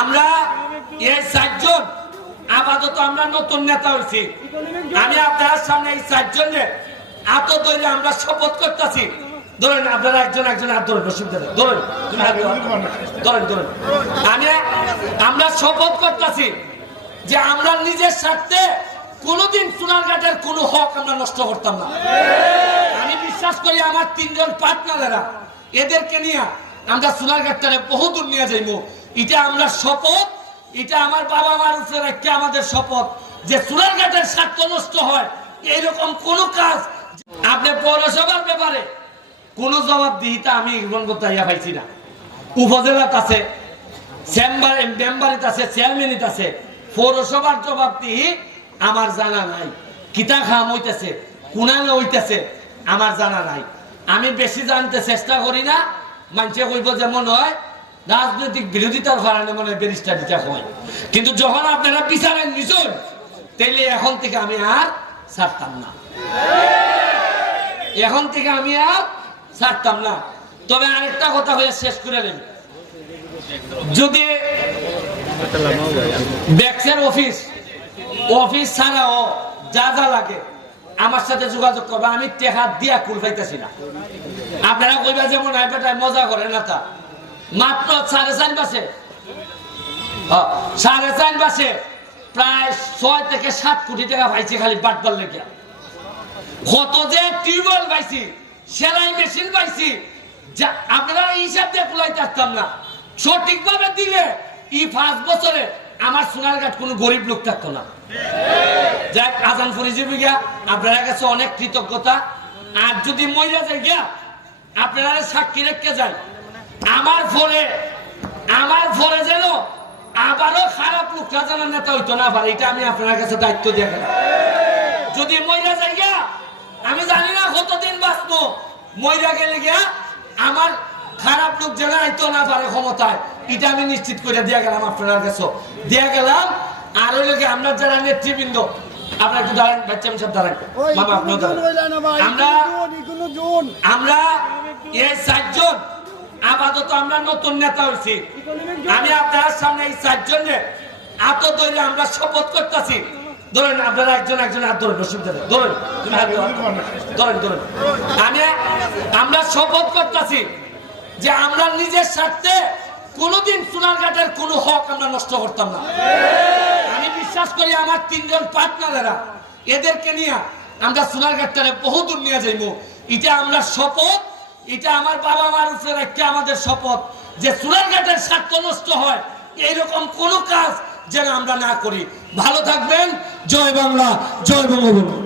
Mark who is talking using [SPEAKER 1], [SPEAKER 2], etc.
[SPEAKER 1] আমরা আপাতত আমরা নতুন নেতা হয়েছি। আমি আপনার সামনে এই চারজনে এত দৈরে আমরা শপথ করতেছি। ধরেন আপনারা একজন একজন হাত ধরেন অসুবিধা নেই ধরেন ধরো, ধরো। ধরেন ধরেন আমি আমরা শপথ করতেছি যে আমরা নিজের স্বার্থে কোনোদিন সোনারঘাটের কোনো হক আমরা নষ্ট করতাম না। আমি বিশ্বাস করি আমার তিনজন পার্টনারেরা এদেরকে নিয়ে আমরা সোনারঘাটটারে বহুদূর নিয়ে যাইব এটা আমরা শপথ, এটা আমার বাবা আমাদের শপথ যে স্বার্থ নষ্ট হয়, এইরকম কোন কাজ আপনি পৌরসভার ব্যাপারে কোন আমি গ্রহণ করতে পাইছি না। উপজেলাত আছে, চেম্বার, মেম্বারিত আছে চেয়ারম্যানিত আছে, পৌরসভার জবাবদিহি আমার জানা নাই। কিতা খাম হইতেছে, কুনানে হইতেছে, আমার জানা নাই। আমি বেশি জানতে চেষ্টা করি না মানুষে কইব যেমন হয় রাজনৈতিক বিরোধিতার কারণে মনে হয় ব্যারিস্টার দিতে হয়। কিন্তু যখন আপনারা বিচারেন নিজন তাইলে এখন থেকে আমি আর ছাড়তাম না। এখন থেকে আমি আর ছাড়তাম না। তবে আরেকটা কথা হয়ে শেষ করে নেব যদি ব্যাক্সের অফিস অফিস ছাড়াও যা যা লাগে আমার সাথে যোগাযোগ করবে আমি টেকা দিয়া কুল পাইতেছি না। আপনারা কইবা যেমন আইপাটায় মজা করে না তা? মাত্র সাড়ে চার মাসে। হ্যাঁ, সাড়ে চার মাসে প্রায় ছয় থেকে সাত কোটি টাকা পাইছি খালি বাটবার লেগে কত যে টিউবওয়েল পাইছি সেলাই মেশিন পাইছি যা আপনারা হিসাব দিয়ে কুলাইতে পারতাম না। সঠিকভাবে দিলে এই পাঁচ বছরে আমার সোনারঘাট কোনো গরিব লোক থাকতো না। যাক, আজান ফরিজিবি গিয়া, আপনার কাছে অনেক কৃতজ্ঞতা। আর যদি মহিলা যায় গিয়া, আপনারা সাক্ষী রেখে যায় আমার ফলে আমার ফলে যেন আবারও খারাপ লোকটা যেন নেতা হইতো না পারে, এটা আমি আপনার কাছে দায়িত্ব দিয়ে গেলাম। যদি মহিলা যাই গিয়া, আমি জানি না কতদিন বাঁচবো। মহিলা গেলে গিয়া আমার খারাপ লোক যেন আইতো না পারে ক্ষমতায়, এটা আমি নিশ্চিত করে দিয়ে গেলাম আপনার কাছে। দিয়ে গেলাম, আর ওই লোকে আমরা যারা নেতৃবৃন্দ আপনার একটু দাঁড়ান বাচ্চা আমি সব দাঁড়ান
[SPEAKER 2] এগুলো
[SPEAKER 1] আপনিও দাঁড়ান আমরা আমরা এই চারজন। আপাতত আমরা নতুন নেতা হয়েছি আমি আপনার সামনে এই চারজনে এত দৈরে আমরা শপথ করতেছি। ধরেন আপনারা একজন একজন হাত ধরেন অসুবিধা নেই। ধরেন ধরো, ধরো। ধরেন ধরেন। আমি আমরা শপথ করতেছি যে আমরা নিজের স্বার্থে কোনোদিন সোনারঘাটের কোনো হক আমরা নষ্ট করতাম না। বিশ্বাস করি আমার তিনজন পার্টনারেরা এদেরকে নিয়ে আমরা সোনারঘাটটারে বহুদূর নিয়ে যাইব। এটা আমরা শপথ, এটা আমার বাবা মার উপরে রেখে আমাদের শপথ যে সোনারঘাটের স্বার্থ নষ্ট হয়, এইরকম কোন কাজ যেন আমরা না করি। ভালো থাকবেন, জয় বাংলা, জয় বঙ্গবন্ধু।